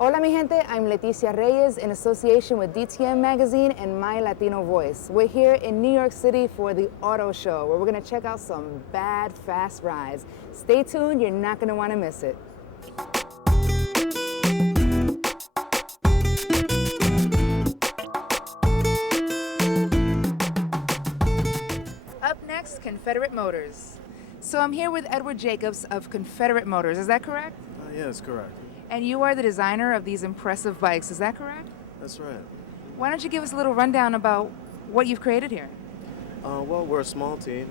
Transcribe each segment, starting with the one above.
Hola mi gente, I'm Leticia Reyes in association with DTM Magazine and My Latino Voice. We're here in New York City for the Auto Show where we're going to check out some bad, fast rides. Stay tuned, you're not going to want to miss it. Up next, Confederate Motors. So I'm here with Edward Jacobs of Confederate Motors, is that correct? Yes, correct. And you are the designer of these impressive bikes, is that correct? That's right. Why don't you give us a little rundown about what you've created here? Well, we're a small team.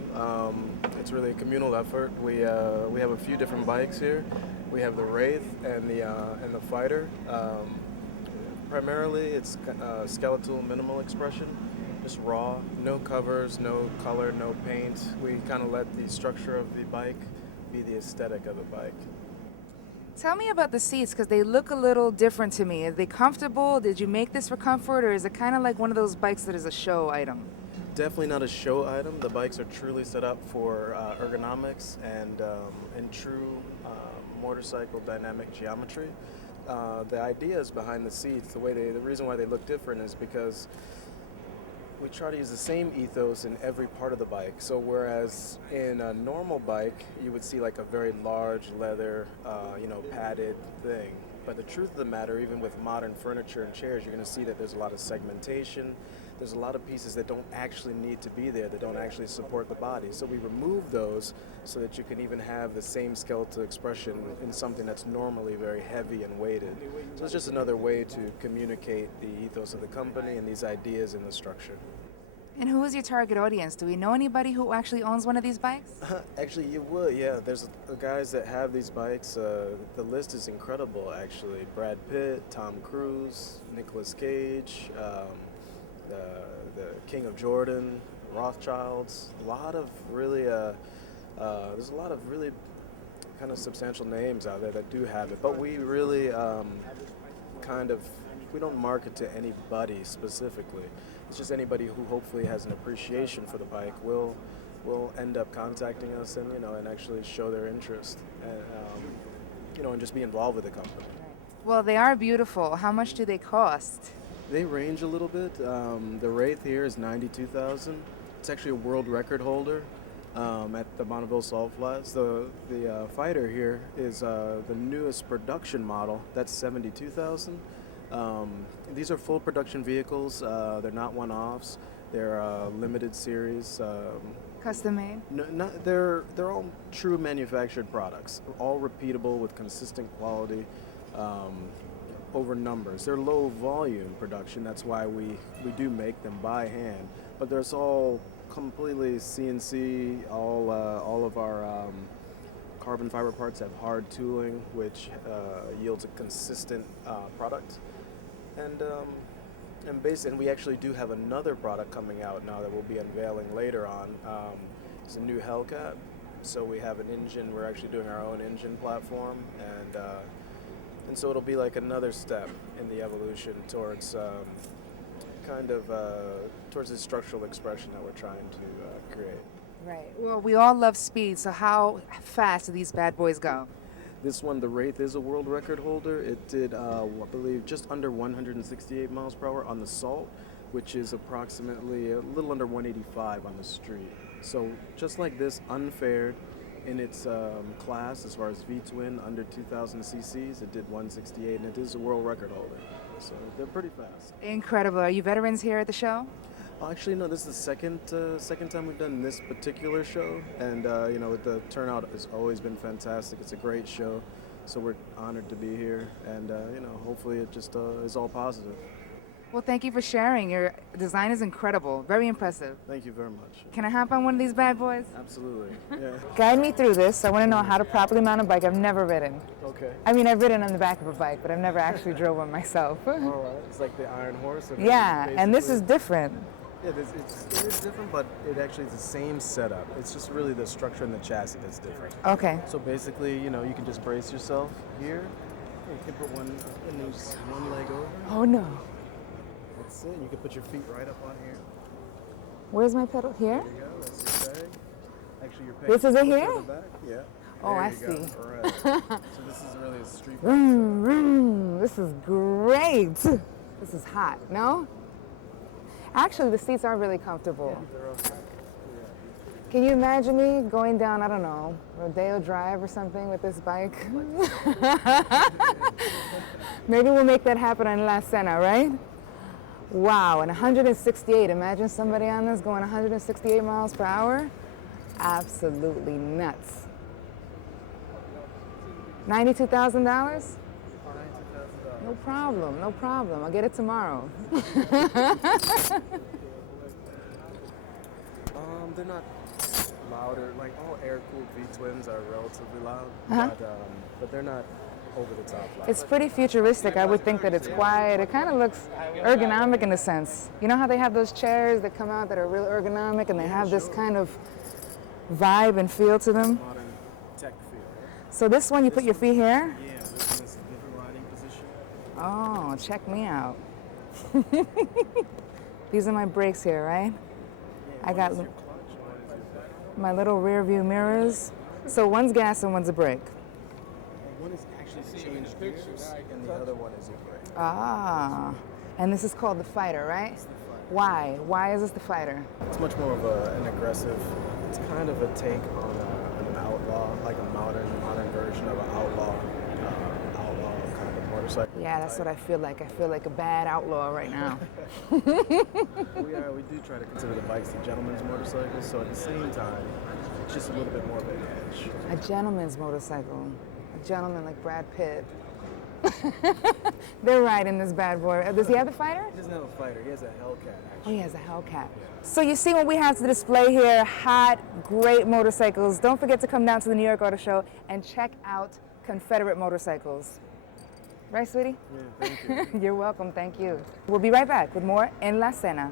It's really a communal effort. We have a few different bikes here. We have the Wraith and the Fighter. Primarily, it's skeletal minimal expression, just raw, no covers, no color, no paint. We kind of let the structure of the bike be the aesthetic of the bike. Tell me about the seats, because they look a little different to me. Are they comfortable? Did you make this for comfort, or is it kind of like one of those bikes that is a show item? Definitely not a show item. The bikes are truly set up for ergonomics and in true motorcycle dynamic geometry. The ideas behind the seats, the reason why they look different is because we try to use the same ethos in every part of the bike. So whereas in a normal bike, you would see like a very large leather, padded thing. But the truth of the matter, even with modern furniture and chairs, you're going to see that there's a lot of segmentation. There's a lot of pieces that don't actually need to be there, that don't actually support the body. So we remove those so that you can even have the same skeletal expression in something that's normally very heavy and weighted. So it's just another way to communicate the ethos of the company and these ideas in the structure. And who is your target audience? Do we know anybody who actually owns one of these bikes? Actually, you would, yeah. There's guys that have these bikes. The list is incredible, actually. Brad Pitt, Tom Cruise, Nicolas Cage, the King of Jordan, Rothschilds. There's a lot of really kind of substantial names out there that do have it. But we really we don't market to anybody specifically. It's just anybody who hopefully has an appreciation for the bike will end up contacting us and actually show their interest and just be involved with the company. Well, they are beautiful. How much do they cost? They range a little bit. The Wraith here is $92,000. It's actually a world record holder at the Bonneville Salt Flats. The Fighter here is the newest production model. That's $72,000. These are full production vehicles. They're not one-offs. They're limited series. Custom made? No, they're all true manufactured products, all repeatable with consistent quality over numbers. They're low volume production. That's why we do make them by hand. But there's all completely CNC. All of our carbon fiber parts have hard tooling, which yields a consistent product. And we actually do have another product coming out now that we'll be unveiling later on. It's a new Hellcat. So we have an engine. We're actually doing our own engine platform, and so it'll be like another step in the evolution towards towards the structural expression that we're trying to create. Right. Well, we all love speed, so how fast do these bad boys go? This one, the Wraith, is a world record holder. It did, I believe, just under 168 miles per hour on the salt, which is approximately a little under 185 on the street. So just like this, unfared in its class as far as V-twin, under 2,000 cc's, it did 168, and it is a world record holder. So they're pretty fast. Incredible. Are you veterans here at the show? Actually, no, this is the second time we've done this particular show, and the turnout has always been fantastic. It's a great show, so we're honored to be here, and hopefully it just is all positive. Well, thank you for sharing. Your design is incredible, very impressive. Thank you very much. Can I hop on one of these bad boys? Absolutely, yeah. Guide me through this. I want to know how to properly mount a bike. I've never ridden. Okay. I mean, I've ridden on the back of a bike, but I've never actually drove one myself. All right, it's like the Iron Horse. Yeah, and this is different. Yeah, it is different, but it actually is the same setup. It's just really the structure and the chassis that's different. Okay. So basically, you can just brace yourself here. You can put one leg over. Oh, no. That's it. You can put your feet right up on here. Where's my pedal? Here? There you go. That's your peg. Actually, your peg. This is it here? Back. Yeah. Oh, there I you see. Go. All right. So this is really a street bike. Vroom, vroom. this is great. This is hot, no? Actually, the seats are really comfortable. Can you imagine me going down, I don't know, Rodeo Drive or something with this bike? Maybe we'll make that happen in La Escena, right? Wow, and 168. Imagine somebody on this going 168 miles per hour. Absolutely nuts. $92,000? No problem, no problem. I'll get it tomorrow. They're not louder. Like all air-cooled V-twins are relatively loud, but they're not over the top loud. It's pretty futuristic. I would think that it's quiet. It kind of looks ergonomic in a sense. You know how they have those chairs that come out that are real ergonomic and they have this kind of vibe and feel to them? Modern tech feel. So this one, you put your feet here? Yeah, this is a different riding position. Oh, check me out. These are my brakes here, right? I got my little rear view mirrors. So one's gas and one's a brake. One is actually changed gears, and the other one is your brake. Ah, and this is called the Fighter, right? Why? Why is this the Fighter? It's much more of an aggressive. It's kind of a take on an outlaw, like a modern version of an outlaw kind of motorcycle. Yeah, that's what I feel like. I feel like a bad outlaw right now. We do try to consider the bikes the gentleman's motorcycles, so at the same time, it's just a little bit more of an edge. A gentleman's motorcycle. A gentleman like Brad Pitt. They're riding this bad boy. Does he have the Fighter? He doesn't have a Fighter. He has a Hellcat, actually. Oh, he has a Hellcat. So you see what we have to display here. Hot, great motorcycles. Don't forget to come down to the New York Auto Show and check out Confederate Motorcycles. Right, sweetie? Yeah, thank you. You're welcome. Thank you. We'll be right back with more in La Escena.